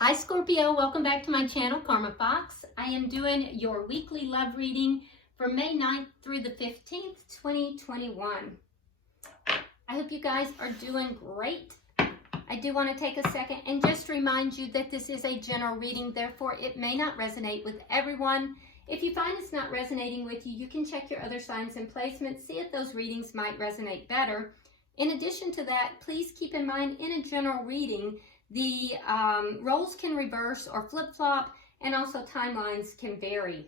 Hi Scorpio, welcome back to my channel, Karma Fox. I am doing your weekly love reading for May 9th through the 15th, 2021. I hope you guys are doing great. I do want to take a second and just remind you that this is a general reading, therefore it may not resonate with everyone. If you find it's not resonating with you, you can check your other signs and placements, see if those readings might resonate better. In addition to that, please keep in mind in a general reading, the roles can reverse or flip-flop, and also timelines can vary.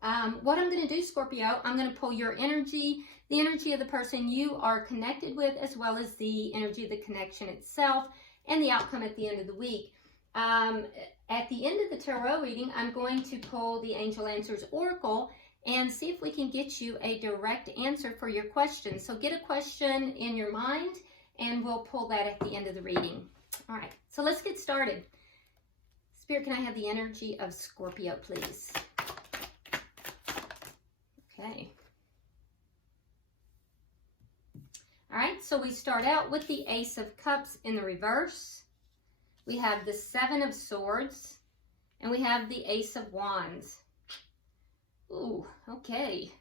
What I'm going to do, Scorpio, I'm going to pull your energy, the energy of the person you are connected with, as well as the energy of the connection itself, and the outcome at the end of the week. At the end of the tarot reading, I'm going to pull the Angel Answers Oracle and see if we can get you a direct answer for your question. So get a question in your mind, and we'll pull that at the end of the reading. All right, so let's get started. Spirit, can I have the energy of Scorpio, please? Okay. All right, so we start out with the Ace of Cups in the reverse. We have the Seven of Swords, and we have the Ace of Wands. Ooh, okay.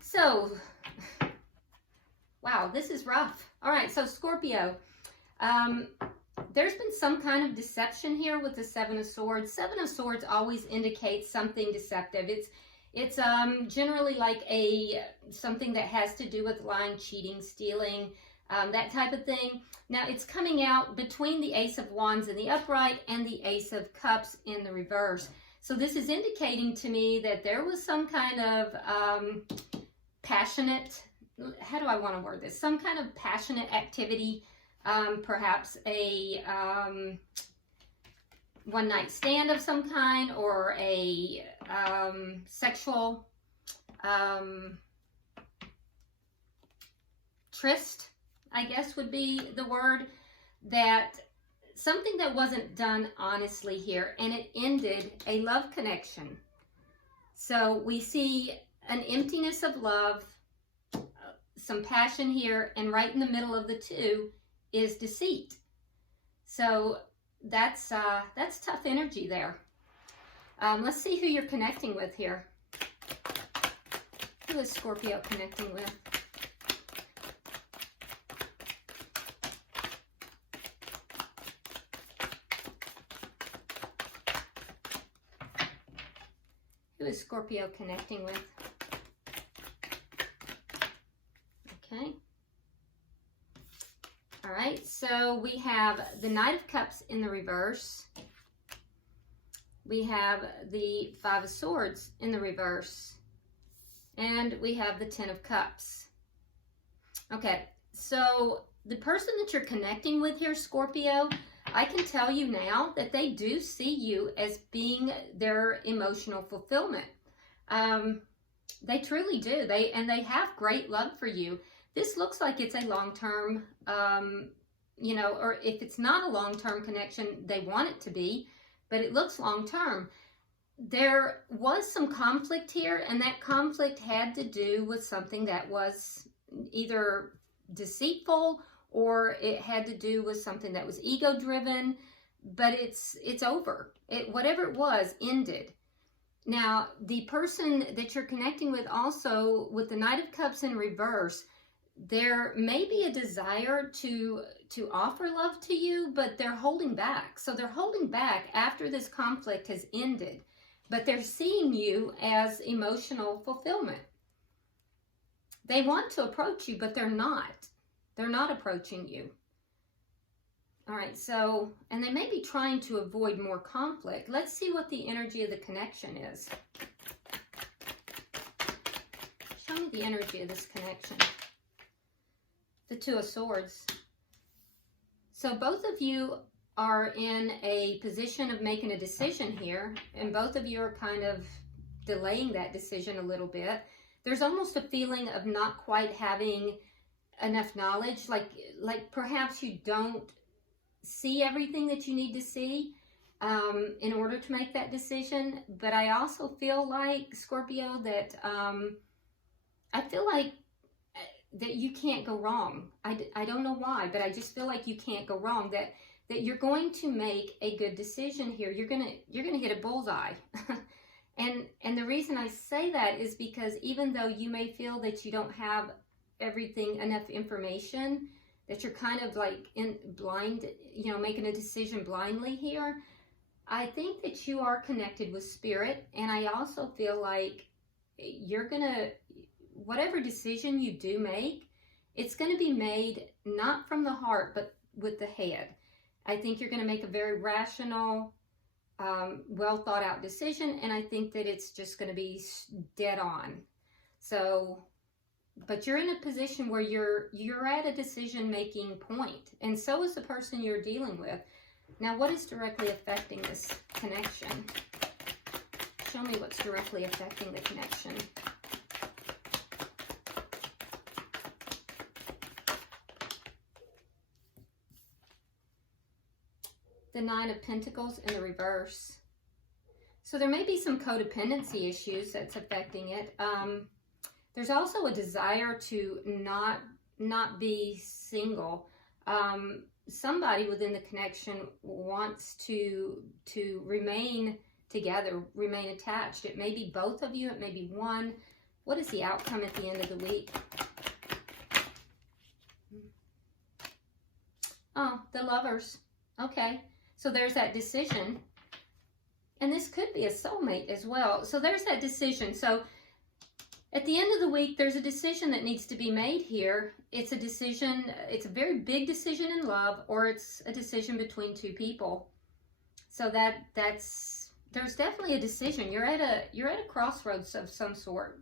So, wow, this is rough. All right, so Scorpio, there's been some kind of deception here with the Seven of Swords. Seven of Swords always indicates something deceptive. It's generally like something that has to do with lying, cheating, stealing, that type of thing. Now it's coming out between the Ace of Wands in the upright and the Ace of Cups in the reverse. So this is indicating to me that there was some kind of passionate, how do I want to word this? Some kind of passionate activity. Perhaps a one-night stand of some kind, or a sexual tryst, I guess would be the word, that something that wasn't done honestly here, and it ended a love connection. So we see an emptiness of love, some passion here, and right in the middle of the two is deceit. So that's tough energy there. Let's see who you're connecting with here. Who is Scorpio connecting with? Who is Scorpio connecting with? Okay. All right, so we have the Knight of Cups in the reverse. We have the Five of Swords in the reverse. And we have the Ten of Cups. Okay, so the person that you're connecting with here, Scorpio, I can tell you now that they do see you as being their emotional fulfillment. They truly do. They have great love for you. This looks like it's a long-term, or if it's not a long-term connection, they want it to be, but it looks long-term. There was some conflict here, and that conflict had to do with something that was either deceitful, or it had to do with something that was ego-driven, but it's over. Whatever it was ended. Now, the person that you're connecting with also, with the Knight of Cups in reverse, there may be a desire to offer love to you, but they're holding back. So they're holding back after this conflict has ended, but they're seeing you as emotional fulfillment. They want to approach you, but they're not. They're not approaching you. All right, so, and they may be trying to avoid more conflict. Let's see what the energy of the connection is. Show me the energy of this connection. The Two of Swords. So both of you are in a position of making a decision here, and both of you are kind of delaying that decision a little bit. There's almost a feeling of not quite having enough knowledge, like perhaps you don't see everything that you need to see in order to make that decision. But I also feel like, Scorpio, that I feel like that you can't go wrong. I don't know why, but I just feel like you can't go wrong. That that you're going to make a good decision here. You're gonna hit a bullseye. And the reason I say that is because even though you may feel that you don't have enough information, that you're kind of like in blind, making a decision blindly here, I think that you are connected with spirit. And I also feel like you're gonna, whatever decision you do make, it's gonna be made not from the heart, but with the head. I think you're gonna make a very rational, well thought out decision, and I think that it's just going to be dead on. So, but you're in a position where you're at a decision making point, and so is the person you're dealing with. Now, what is directly affecting this connection? Show me what's directly affecting the connection. The Nine of Pentacles in the reverse. So there may be some codependency issues that's affecting it. There's also a desire to not be single. Somebody within the connection wants to remain together, remain attached. It may be both of you, it may be one. What is the outcome at the end of the week? Oh, the Lovers. Okay. So there's that decision, and this could be a soulmate as well. So there's that decision. So at the end of the week, there's a decision that needs to be made here. It's a decision, it's a very big decision in love, or it's a decision between two people. So there's definitely a decision. You're at a crossroads of some sort.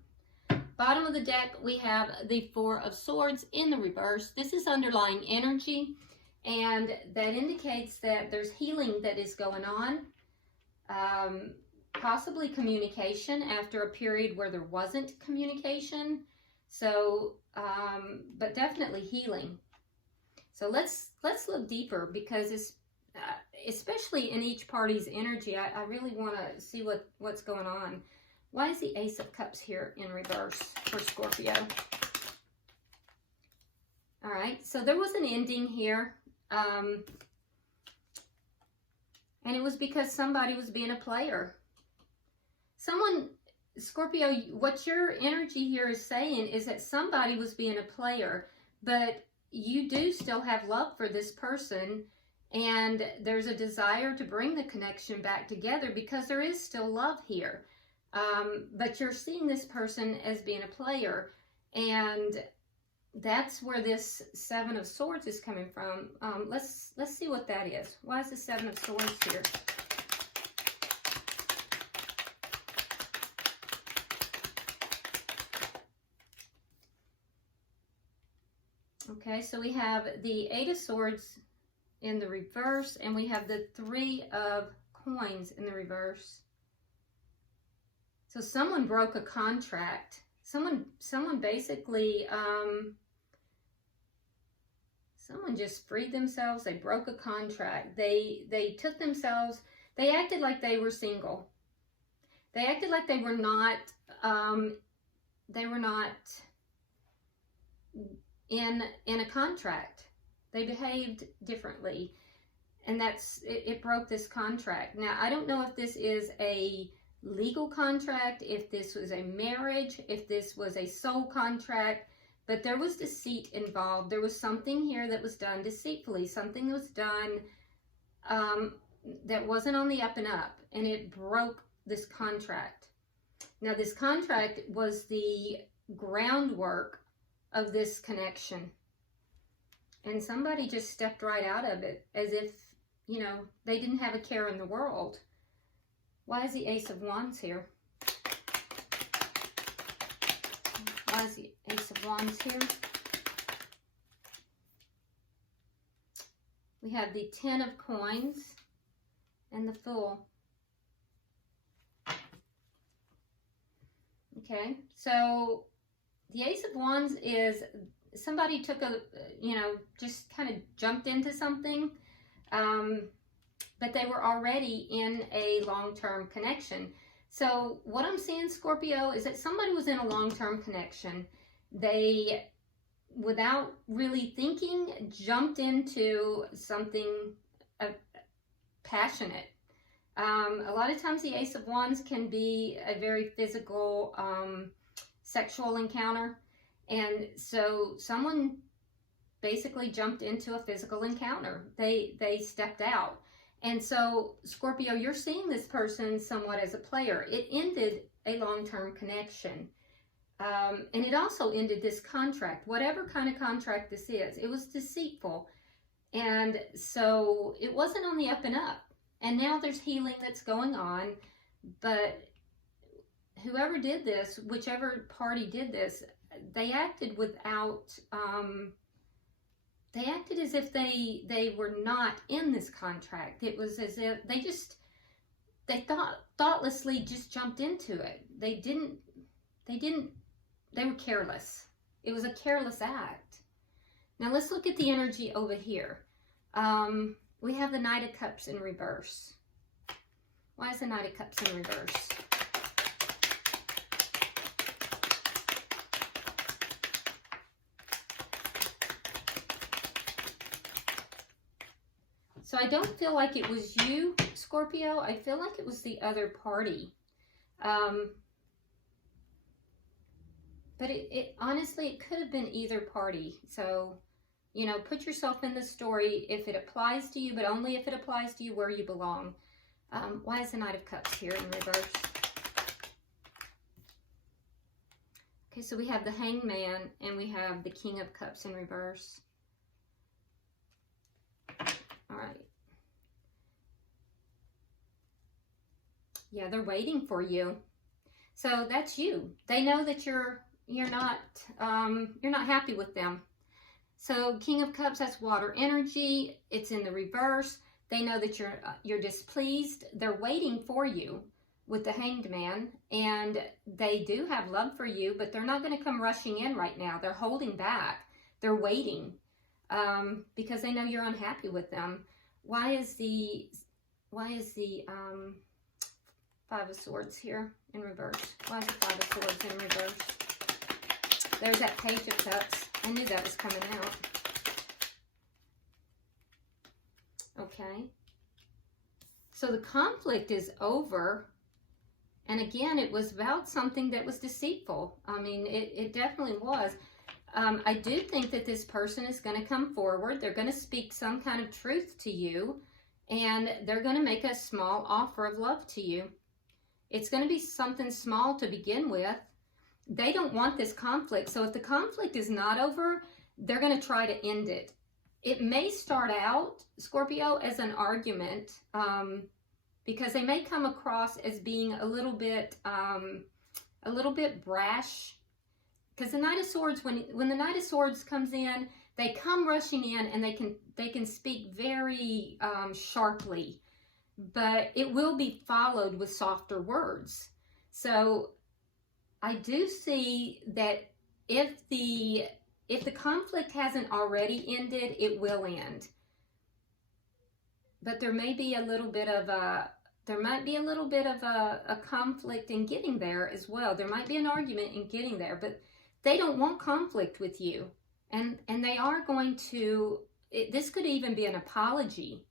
Bottom of the deck, we have the Four of Swords in the reverse. This is underlying energy. And that indicates that there's healing that is going on, possibly communication after a period where there wasn't communication. So, but definitely healing. So let's look deeper, because it's, especially in each party's energy, I really want to see what's going on. Why is the Ace of Cups here in reverse for Scorpio? All right, so there was an ending here. And it was because somebody was being a player. Scorpio, what your energy here is saying is that somebody was being a player, but you do still have love for this person, and there's a desire to bring the connection back together because there is still love here. But you're seeing this person as being a player, and that's where this Seven of Swords is coming from. Let's see what that is. Why is the Seven of Swords here? Okay, so we have the Eight of Swords in the reverse, and we have the Three of Coins in the reverse. So someone broke a contract. Someone basically, someone just freed themselves. They broke a contract. They took themselves, they acted like they were single. They acted like they were not in a contract. They behaved differently, and it broke this contract. Now, I don't know if this is a legal contract, if this was a marriage, if this was a soul contract, but there was deceit involved. There was something here that was done deceitfully. Something that was done that wasn't on the up and up, and it broke this contract. Now, this contract was the groundwork of this connection, and somebody just stepped right out of it as if, they didn't have a care in the world. Why is the Ace of Wands here? Why is the Ace of Wands here? We have the Ten of Coins and the Fool. Okay, so the Ace of Wands is somebody took just kind of jumped into something, but they were already in a long-term connection. So what I'm seeing, Scorpio, is that somebody was in a long-term connection. They, without really thinking, jumped into something, a passionate. A lot of times the Ace of Wands can be a very physical, sexual encounter. And so someone basically jumped into a physical encounter. They stepped out. And so, Scorpio, you're seeing this person somewhat as a player. It ended a long-term connection. And it also ended this contract, whatever kind of contract this is. It was deceitful. And so it wasn't on the up and up. And now there's healing that's going on. But whoever did this, whichever party did this, they acted without, they acted as if they were not in this contract. It was as if they thoughtlessly just jumped into it. They were careless. It was a careless act. Now let's look at the energy over here. We have the Knight of Cups in reverse. Why is the Knight of Cups in reverse? So I don't feel like it was you, Scorpio. I feel like it was the other party. But it honestly, it could have been either party. So, you know, put yourself in the story if it applies to you, but only if it applies to you where you belong. Why is the Knight of Cups here in reverse? Okay, so we have the Hanged Man and we have the King of Cups in reverse. All right. Yeah, they're waiting for you. So that's you. They know that you're not happy with them. So King of Cups, that's water energy. It's in the reverse. They know that you're displeased. They're waiting for you with the Hanged Man, and they do have love for you, but they're not going to come rushing in right now. They're holding back. They're waiting because they know you're unhappy with them. Why is the Five of Swords here in reverse? Why is the Five of Swords in reverse? There's that Page of Cups. I knew that was coming out. Okay. So the conflict is over. And again, it was about something that was deceitful. I mean, it definitely was. I do think that this person is going to come forward. They're going to speak some kind of truth to you. And they're going to make a small offer of love to you. It's going to be something small to begin with. They don't want this conflict. So if the conflict is not over, they're going to try to end it. It may start out, Scorpio, as an argument because they may come across as being a little bit brash. Because the Knight of Swords, when the Knight of Swords comes in, they come rushing in and they can speak very sharply. But it will be followed with softer words. So I do see that if the conflict hasn't already ended, it will end. But there may be a little bit of a conflict in getting there as well. There might be an argument in getting there, but they don't want conflict with you. And they are going to, this could even be an apology.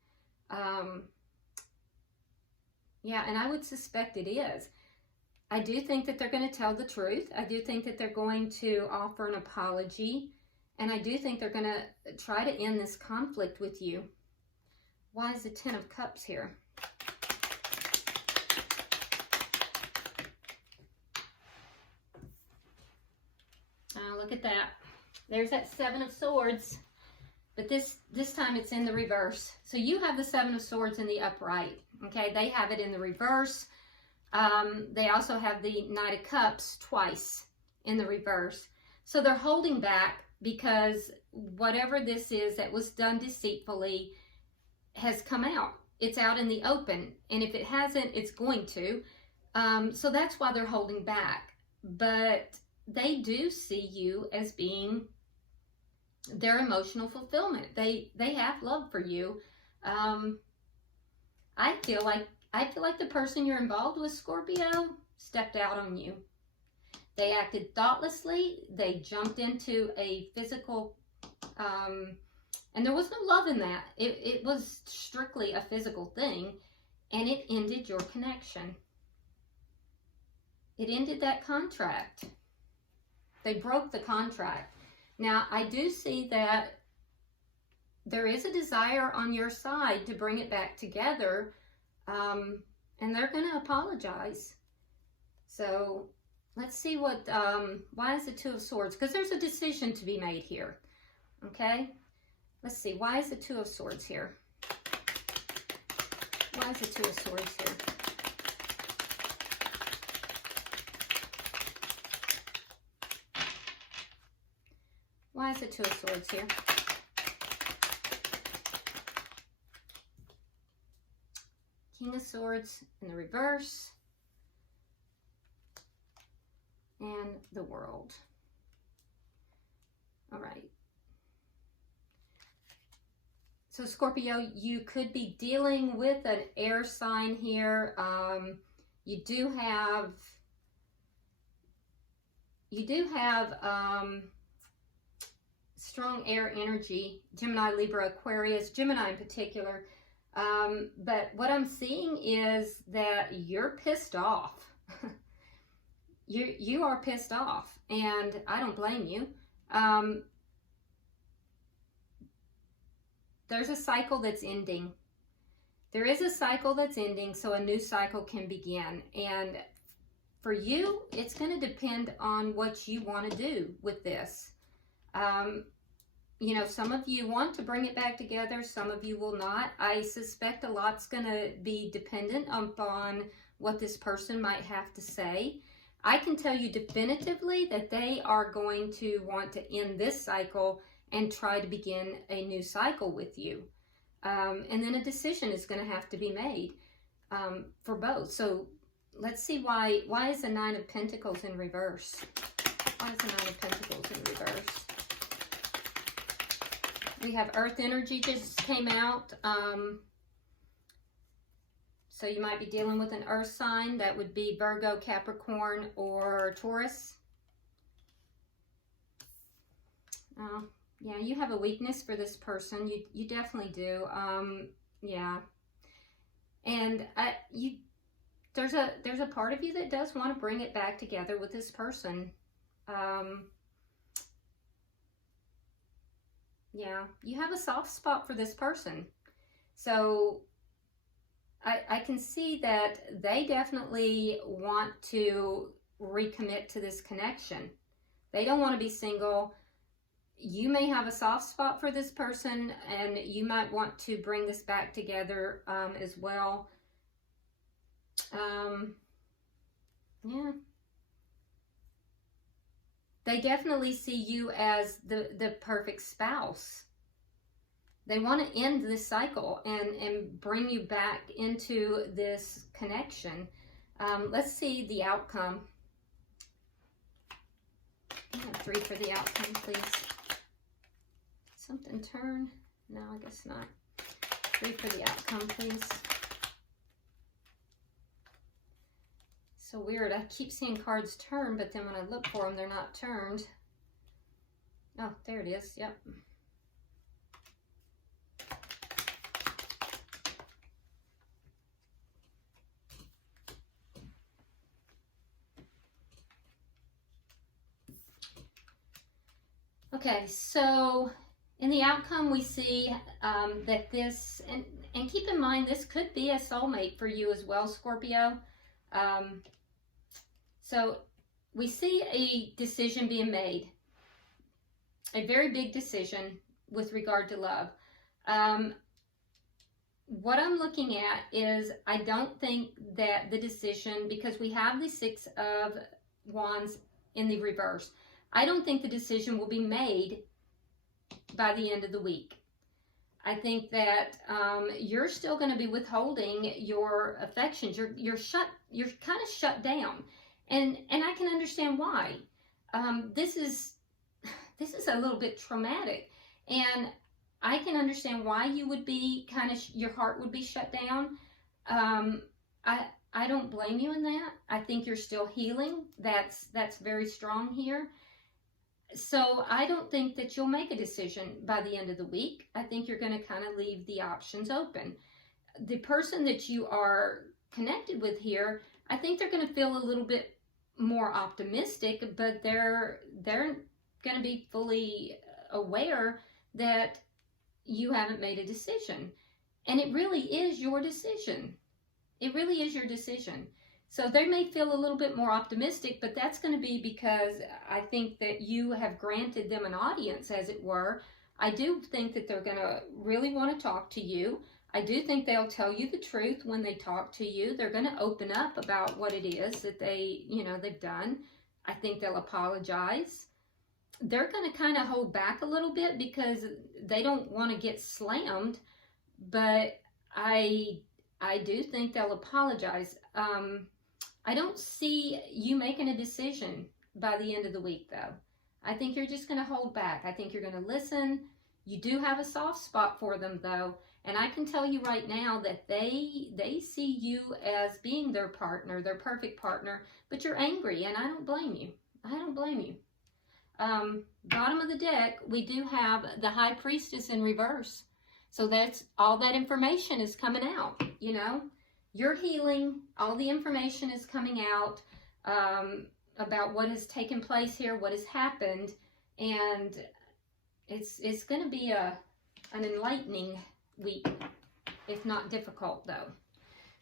Yeah, and I would suspect it is. I do think that they're going to tell the truth. I do think that they're going to offer an apology. And I do think they're going to try to end this conflict with you. Why is the Ten of Cups here? Look at that. There's that Seven of Swords. But this time it's in the reverse. So you have the Seven of Swords in the upright. Okay, they have it in the reverse. They also have the Knight of Cups twice in the reverse. So they're holding back because whatever this is that was done deceitfully has come out. It's out in the open. And if it hasn't, it's going to. So that's why they're holding back. But they do see you as being their emotional fulfillment. They have love for you. I feel like the person you're involved with, Scorpio, stepped out on you. They acted thoughtlessly. They jumped into a physical And there was no love in that. It was strictly a physical thing, and it ended your connection. It ended that contract. They broke the contract. Now, I do see that there is a desire on your side to bring it back together, and they're going to apologize. So let's see what, why is the Two of Swords? Because there's a decision to be made here, okay? Let's see, why is the Two of Swords here? Why is the Two of Swords here? Why is the Two of Swords here? King of Swords in the reverse. And the World. All right. So Scorpio, you could be dealing with an air sign here. You do have strong air energy, Gemini, Libra, Aquarius, Gemini in particular. But what I'm seeing is that you're pissed off. You are pissed off, and I don't blame you. There's a cycle that's ending. There is a cycle that's ending, so a new cycle can begin. And for you, it's going to depend on what you want to do with this. You know, some of you want to bring it back together, some of you will not. I suspect a lot's going to be dependent upon what this person might have to say. I can tell you definitively that they are going to want to end this cycle and try to begin a new cycle with you. And then a decision is going to have to be made for both. So let's see why is the Nine of Pentacles in reverse? Why is the Nine of Pentacles in reverse? We have Earth energy just came out. So you might be dealing with an earth sign. That would be Virgo, Capricorn, or Taurus. Yeah, you have a weakness for this person. You definitely do. Yeah. And there's a part of you that does want to bring it back together with this person. Yeah, you have a soft spot for this person. So I can see that they definitely want to recommit to this connection. They don't want to be single. You may have a soft spot for this person, and you might want to bring this back together as well. Yeah. They definitely see you as the perfect spouse. They want to end this cycle and bring you back into this connection. Let's see the outcome. I have 3 for the outcome, please. Something turn? No, I guess not. 3 for the outcome, please. So weird. I keep seeing cards turn, but then when I look for them, they're not turned. Oh, there it is. Yep. Okay, so in the outcome, we see that this, and keep in mind, this could be a soulmate for you as well, Scorpio. So we see a decision being made, a very big decision with regard to love. What I'm looking at is, I don't think that the decision, because we have the 6 of Wands in the reverse, I don't think the decision will be made by the end of the week. I think that you're still going to be withholding your affections. You're kind of shut down, and I can understand why. This is a little bit traumatic, and I can understand why you would be your heart would be shut down. I don't blame you in that. I think you're still healing. That's very strong here. So I don't think that you'll make a decision by the end of the week. I think you're going to kind of leave the options open. The person that you are connected with here, I think they're going to feel a little bit more optimistic, but they're going to be fully aware that you haven't made a decision. And it really is your decision. It really is your decision. So they may feel a little bit more optimistic, but that's going to be because I think that you have granted them an audience, as it were. I do think that they're going to really want to talk to you. I do think they'll tell you the truth when they talk to you. They're going to open up about what it is that they've done. I think they'll apologize. They're going to kind of hold back a little bit because they don't want to get slammed, but I do think they'll apologize. I don't see you making a decision by the end of the week, though. I think you're just going to hold back. I think you're going to listen. You do have a soft spot for them, though. And I can tell you right now that they see you as being their partner, their perfect partner, but you're angry, and I don't blame you. I don't blame you. Bottom of the deck, we do have the High Priestess in reverse. So that's all that information is coming out, you know. You're healing. All the information is coming out about what has taken place here, what has happened, and it's going to be an enlightening week, if not difficult, though.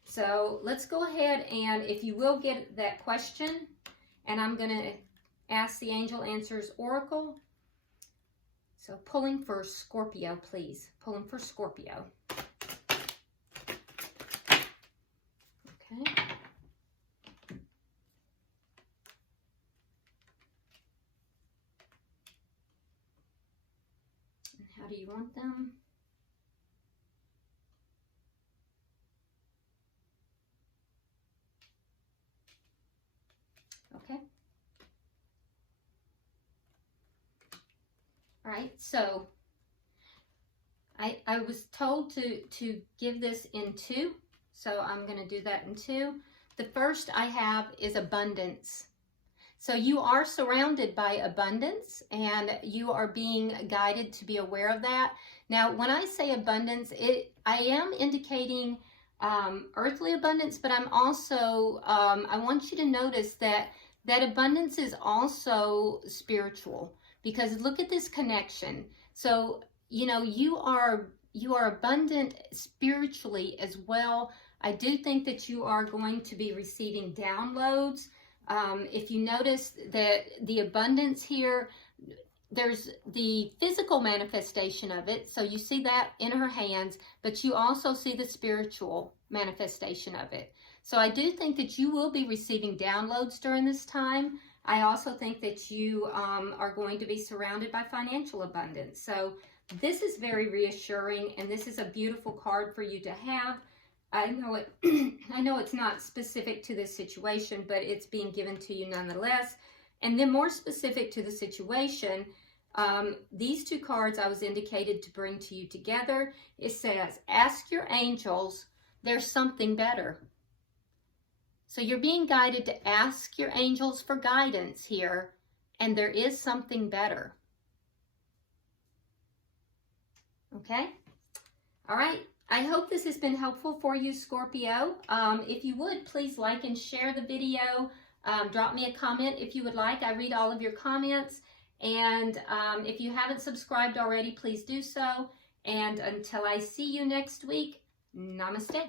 So let's go ahead and, if you will, get that question, and I'm going to ask the Angel Answers Oracle. So pulling for Scorpio, please. Pulling for Scorpio. Okay. And how do you want them? Okay. All right, so I was told to give this in two, so I'm going to do that in two. The first I have is abundance. So you are surrounded by abundance, and you are being guided to be aware of that. Now, when I say abundance, I am indicating earthly abundance, but I'm also, I want you to notice that abundance is also spiritual. Because look at this connection. So, you know, you are abundant spiritually as well. I do think that you are going to be receiving downloads. If you notice that the abundance here, there's the physical manifestation of it. So you see that in her hands, but you also see the spiritual manifestation of it. So I do think that you will be receiving downloads during this time. I also think that you are going to be surrounded by financial abundance. So this is very reassuring, and this is a beautiful card for you to have. I know it. I know it's not specific to this situation, but it's being given to you nonetheless. And then more specific to the situation, these two cards I was indicated to bring to you together. It says, ask your angels, there's something better. So you're being guided to ask your angels for guidance here, and there is something better. Okay? All right. I hope this has been helpful for you, Scorpio. If you would, please like and share the video. Drop me a comment if you would like. I read all of your comments. And if you haven't subscribed already, please do so. And until I see you next week, namaste.